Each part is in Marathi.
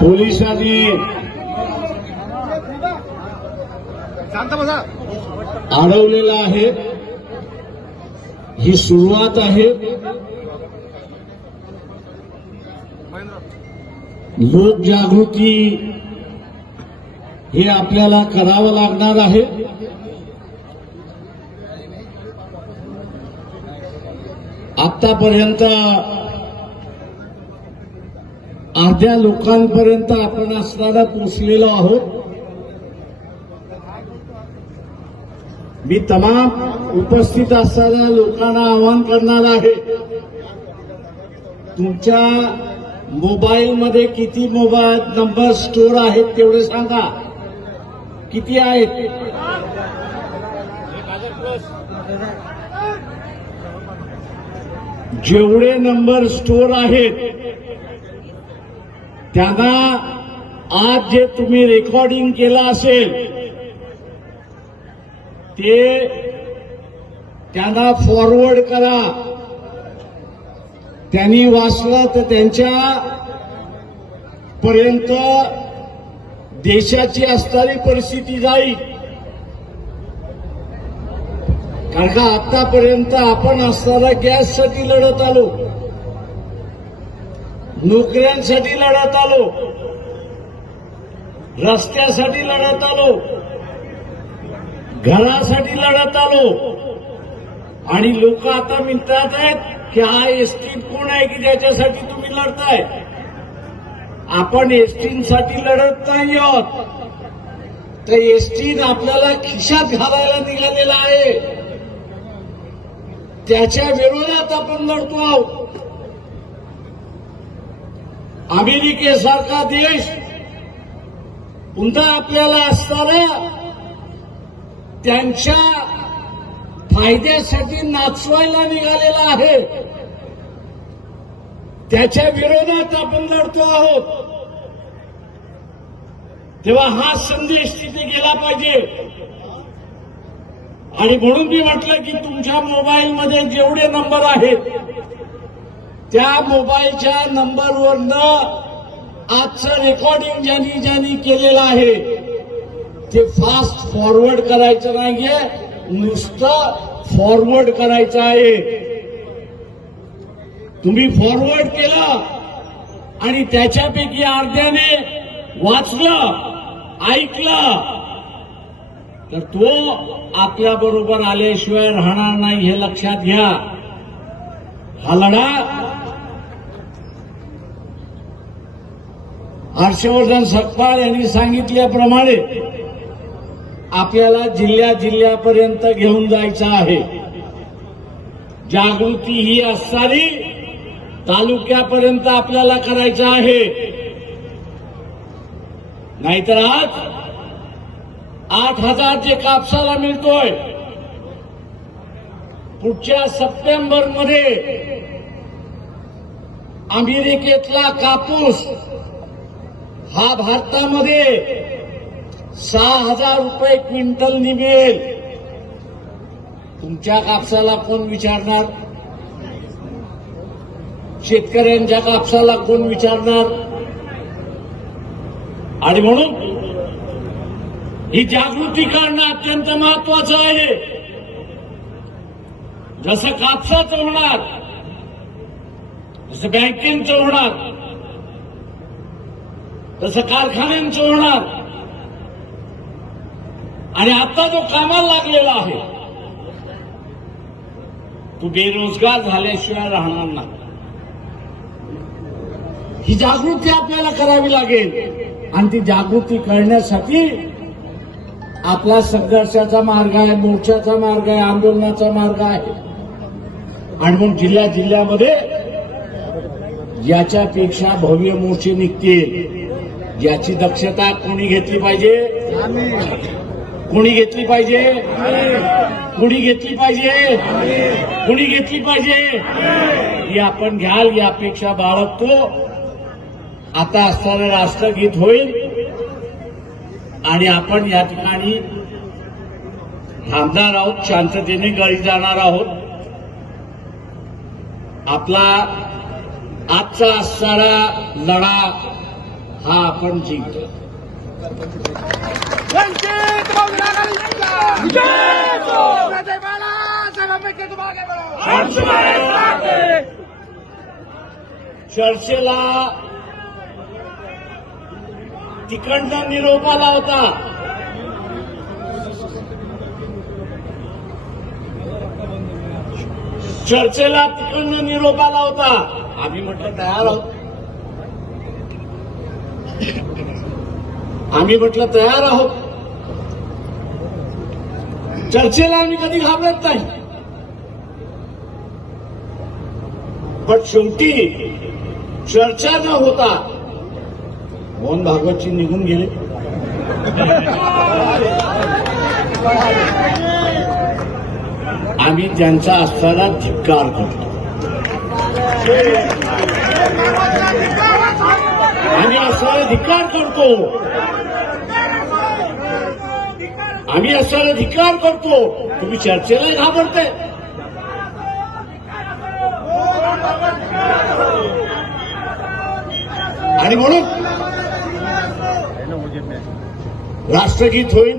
पोलिसांनी अडवलेला आहे. ही सुरुवात आहे. लोकजागृती हे आपल्याला करावं लागणार आहे. आतापर्यंत अर्ध्या लोकांपर्यंत आपण असताना पोचलेलो आहोत. मी तमाम उपस्थित असणाऱ्या लोकांना आवाहन करणार आहे, तुमच्या मोबाईलमध्ये किती मोबाईल नंबर स्टोअर आहेत तेवढे सांगा. किती आहेत? जेवढे नंबर स्टोअर आहेत त्यांना आज जे तुम्ही रेकॉर्डिंग केलं असेल ते त्यांना फॉरवर्ड करा. त्यांनी वाचलं तर त्यांच्या पर्यंत देशाची असणारी परिस्थिती जाईल. कारण का आतापर्यंत आपण असणारा गॅससाठी लढत आलो, नोकऱ्यांसाठी लढत आलो, रस्त्यासाठी लढत आलो, घरासाठी लढत आलो. आणि लोक आता म्हणतात आहेत की हा एसटी कोण आहे की ज्याच्यासाठी तुम्ही लढताय. आपण एसटीसाठी लढत नाही आहोत, तर एसटी आपल्याला खिशात घालायला निघालेला आहे, त्याच्या विरोधात आपण लढतो आहोत. अमेरिकेसारखा देश पुन्हा आपल्याला असणारा त्यांच्या फायद्यासाठी नाचवायला निघालेला आहे, त्याच्या विरोधात आपण लढतो आहोत. तेव्हा हा संदेश तिथे गेला पाहिजे. आणि म्हणून मी म्हटलं की तुमच्या मोबाईलमध्ये जेवढे नंबर आहेत त्या मोबाईलच्या नंबरवरनं आजचं रेकॉर्डिंग ज्यांनी ज्यांनी केलेलं आहे ते फास्ट फॉरवर्ड करायचं नाहीये, नुसतं फॉरवर्ड करायचं आहे. तुम्ही फॉरवर्ड केलं आणि त्याच्यापैकी अर्ध्याने वाचलं, ऐकलं, तर तो आपल्या बरोबर आल्याशिवाय राहणार नाही, हे लक्षात घ्या. हा लढा हर्षवर्धन सपकाळ यांनी सांगितल्याप्रमाणे आपल्याला जिल्ह्यापर्यंत घेऊन जायचं आहे. जागृती ही असणारी तालुक्यापर्यंत आपल्याला करायचं आहे. नाहीतर आज 8,000 जे कापसाला मिळतोय, पुढच्या सप्टेंबरमध्ये अमेरिकेतला कापूस हा भारतामध्ये 6,000 रुपये क्विंटल निघेल. तुमच्या कापसाला कोण विचारणार? शेतकऱ्यांच्या कापसाला कोण विचारणार? आणि म्हणून ही जागृती करणं अत्यंत महत्वाचं आहे. जसं कापसाचं होणार, जसं बँकेचं होणार, तसं कारखान्यांचं होणार. आणि आता जो कामाला लागलेला आहे तो बेरोजगार झाल्याशिवाय राहणार नाही. ही जागृती आपल्याला करावी लागेल. आणि ती जागृती करण्यासाठी आपला संघर्षाचा मार्ग आहे, मोर्चाचा मार्ग आहे, आंदोलनाचा मार्ग आहे. आणि म्हणून जिल्ह्यामध्ये याच्यापेक्षा भव्य मोर्चे निघतील. याची दक्षता कोणी घेतली पाहिजे? कोणी घेतली पाहिजे? कोणी घेतली पाहिजे? कोणी घेतली पाहिजे? ही आपण घ्याल, ही अपेक्षा बाळगतो. आता असणारं राष्ट्रगीत होईल आणि आपण या ठिकाणी थांबणार आहोत, शांततेने घरी जाणार आहोत. आपला आजचा असणारा लढा हा आपण जिंकतो. चर्चेला तिकडनं निरोप आला होता. चर्चेला तिकडनं निरोप आला होता. आम्ही म्हटलं तयार आहोत. आम्ही म्हटलं तयार आहोत. चर्चेला आम्ही कधी घाबरत नाही. पण शेवटी चर्चा न होता मोहन भागवतजी निघून गेले. आम्ही त्यांचा असताना धिक्कार करतो. आम्ही असणारा धिक्कार करतो. आम्ही असणारा धिक्कार करतो. तुम्ही चर्चेला घाबरते. आणि म्हणून राष्ट्रगीत होईल.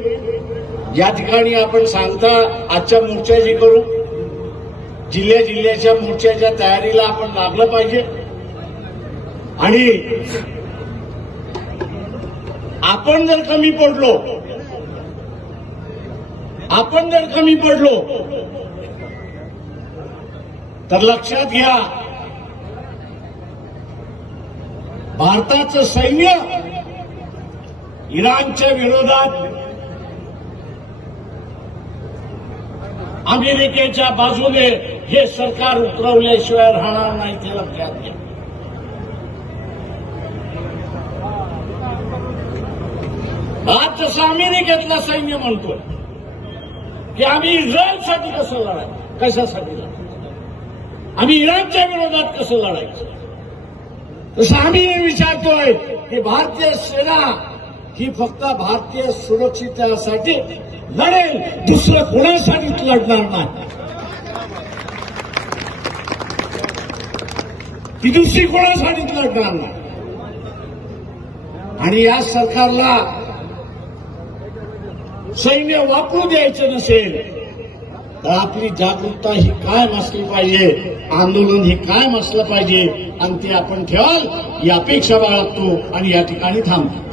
या ठिकाणी आपण सांगता आजच्या मोर्चाची करू. जिल्ह्याच्या मोर्चाच्या तयारीला आपण लागलं पाहिजे. आणि आपण जर कमी पडलो तर लक्षात घ्या, भारताचं सैन्य इराणच्या विरोधात अमेरिकेच्या बाजूने हे सरकार उतरवल्याशिवाय राहणार नाही. ते लक्षात घ्या. आज जसं अमेरिकेतला सैन्य म्हणतोय की आम्ही इस्रायलसाठी कसं लढायचं, कशासाठी लढायचं, आम्ही इराणच्या विरोधात कसं लढायचं, तसं आम्ही विचारतोय की भारतीय सेना ही फक्त भारतीय सुरक्षिततेसाठी लढेल, दुसरं कोणासाठीच लढणार नाही. ती दुसरी कोणासाठीच लढणार नाही. आणि या सरकारला सैन्य वापरू द्यायचं नसेल तर आपली जागरूकता ही कायम असली पाहिजे, आंदोलन हे कायम असलं पाहिजे. आणि ते आपण ठेवाल ही अपेक्षा बाळगतो आणि या ठिकाणी थांबतो.